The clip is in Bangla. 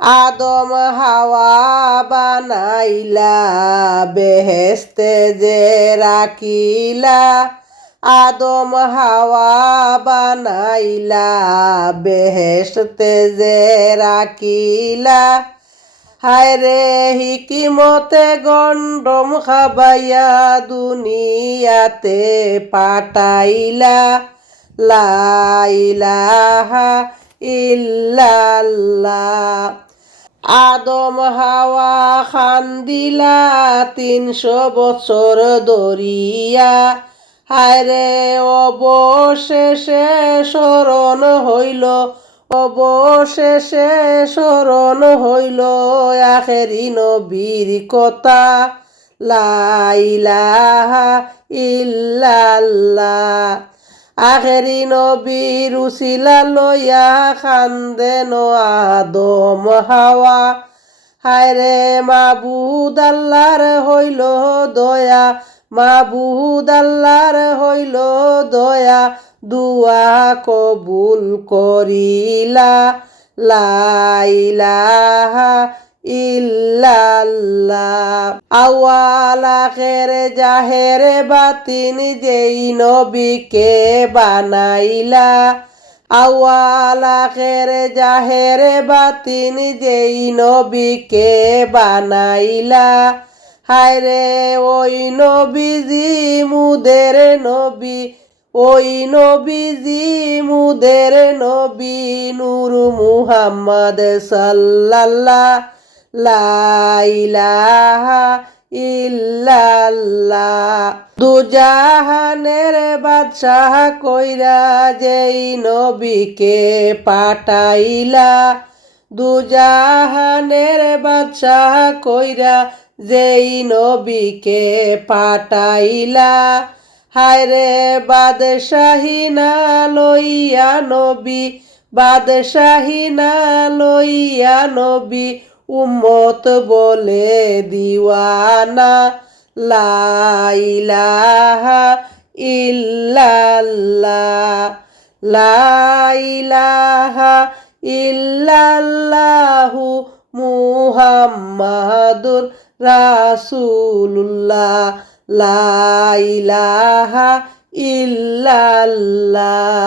আদম হাওয়া বানাইলা বেহেস্তে যে রাখিলা, আদম হাওয়া বানাইলা বেহেস্তে যে রাখিলা। হায়রে হিকিমতে গন্ডম খাবাইয়া দুনিয়াতে পাঠাইলা। লা ইলাহা ইল্লাল্লাহ। আদম হাওয়া খান্দিলা ৩০০ বছর ধরিয়া। হায়রে অবশেষে স্মরণ হইল, অবশেষে স্মরণ হইল আখেরি নবীর কথা। লা ইলাহা ইল্লাল্লাহ। আখেরি নবীর উসিলা লইয়া খান্দেন আদম হাওয়া। হায়রে মাবুদ আল্লাহর হইল দয়া, মাবুদ আল্লাহর হইল দয়া, দুয়া কবুল করিলা। লা ইলাহা ইল্লাল্লাহ। আওয়াল আখের জাহের বাতিন যেই নবীকে বানাইলা। আওয়াল আখের জাহের বাতিন যেই নবীকে বানাইলা। হায়রে ওই নবীজি মুদের নবী, ওই নবীজি মুদের নবী নূর মুহাম্মদ সাল্লাল্লাহ। লা ইলাহা ইল্লাল্লাহ। দুজাহানের বাদশাহ কইরা যেই নবীকে পাঠাইলা। দুজাহানের বাদশাহ কইরা যেই নবীকে পাঠাইলা। হায়রে বাদশাহী না লইয়া নবী, বাদশাহী না লইয়া নবী উম্মত বলে দিওয়ানা। লা ইলাহা ইল্লাল্লাহ। লা ইলাহা ইল্লাল্লাহু মুহাম্মাদুর রাসূলুল্লাহ। লা ইলাহা ইল্লাল্লাহ।